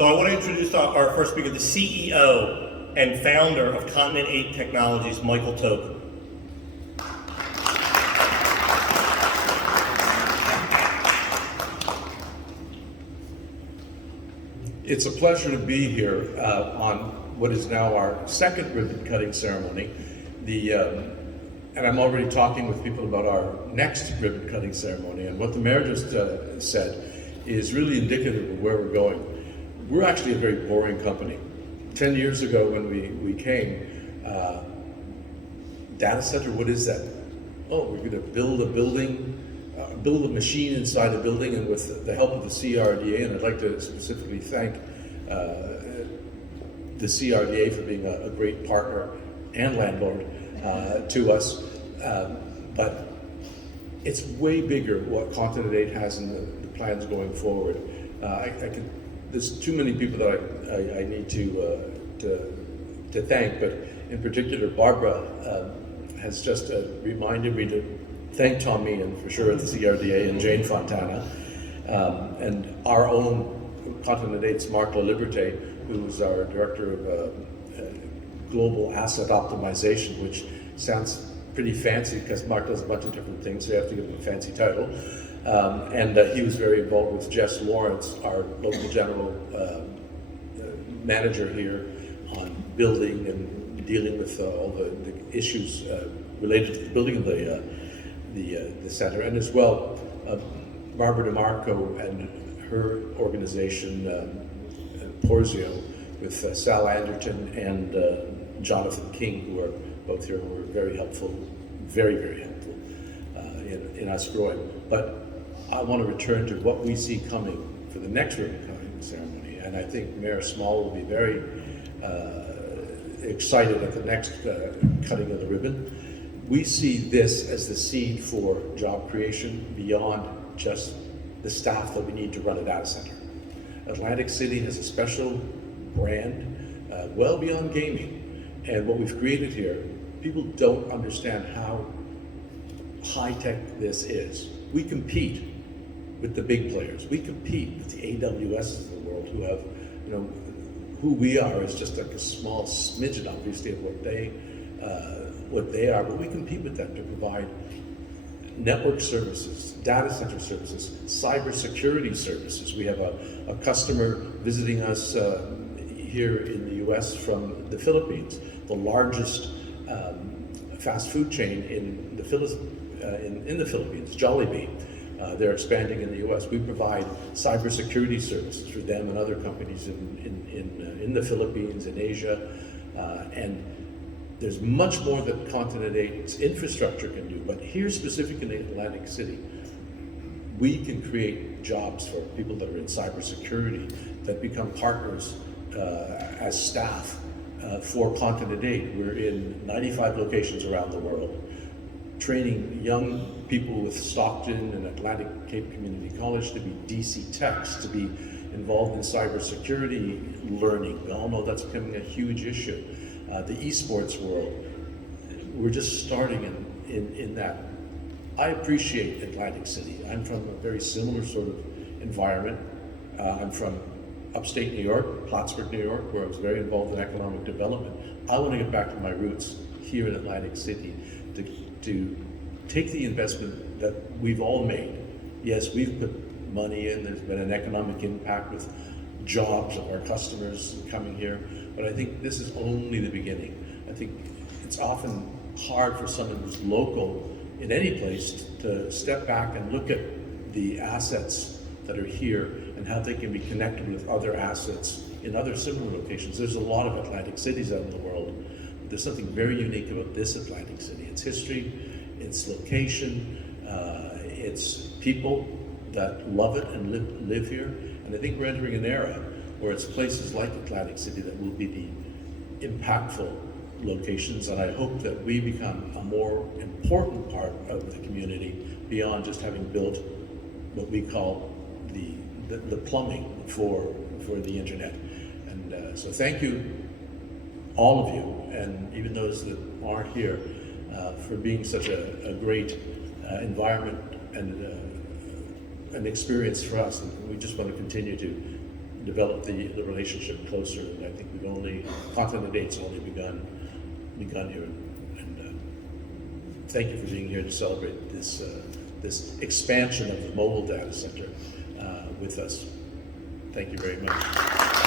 So I want to introduce our first speaker, the CEO and founder of Continent 8 Technologies, Michael Tobin. It's a pleasure to be here on what is now our second ribbon cutting ceremony. And I'm already talking with people about our next ribbon cutting ceremony, and what the mayor just said is really indicative of where we're going. We're actually a very boring company. 10 years ago when we came, data center, what is that? Oh, we're going to build a building, build a machine inside a building, and with the help of the CRDA, and I'd like to specifically thank the CRDA for being a great partner and landlord to us. But it's way bigger what Continent 8 has in the plans going forward. There's too many people that I need to thank, but in particular, Barbara has just reminded me to thank Tom Meehan, for sure, at the CRDA, and Jane Fontana, and our own Continent 8's Marc LaLiberte, who's our Director of Global Asset Optimization, which sounds pretty fancy because Marc does a bunch of different things, so you have to give him a fancy title. And he was very involved with Jess Lawrence, our local general manager here, on building and dealing with all the issues related to the building of the center, and as well Barbara DeMarco and her organization Porzio, with Sal Anderton and Jonathan King, who are both here, who are very helpful, very, very helpful in us growing. But I want to return to what we see coming for the next ribbon cutting ceremony, and I think Mayor Small will be very excited at the next cutting of the ribbon. We see this as the seed for job creation beyond just the staff that we need to run a data center. Atlantic City has a special brand, well beyond gaming, and what we've created here, people don't understand how high-tech this is. We compete with the big players. We compete with the AWSs of the world, who have, who we are is just like a small smidgen, obviously, of what they are, but we compete with them to provide network services, data center services, cybersecurity services. We have a customer visiting us here in the US from the Philippines, the largest fast food chain in the Philippines, Jollibee. They're expanding in the US. We provide cybersecurity services for them and other companies in the Philippines, in Asia, and there's much more that Continent 8's infrastructure can do, but here specifically in Atlantic City, we can create jobs for people that are in cybersecurity that become partners as staff for Continent 8. We're in 95 locations around the world, training young people with Stockton and Atlantic Cape Community College to be DC techs, to be involved in cybersecurity learning. We all know that's becoming a huge issue. The esports world, we're just starting in that. I appreciate Atlantic City. I'm from a very similar sort of environment. I'm from upstate New York, Plattsburgh, New York, where I was very involved in economic development. I want to get back to my roots here in Atlantic City to take the investment that we've all made. Yes, we've put money in, there's been an economic impact with jobs of our customers coming here, but I think this is only the beginning. I think it's often hard for someone who's local in any place to step back and look at the assets that are here and how they can be connected with other assets in other similar locations. There's a lot of Atlantic cities out in the world, but there's something very unique about this Atlantic City. Its history, its location, its people that love it and live here. And I think we're entering an era where it's places like Atlantic City that will be the impactful locations, and I hope that we become a more important part of the community beyond just having built what we call the plumbing for the internet. And so thank you, all of you, and even those that aren't here, for being such a great environment and an experience for us. And we just want to continue to develop the relationship closer. And I think Continent 8's only begun here. And thank you for being here to celebrate this expansion of the mobile data center with us. Thank you very much.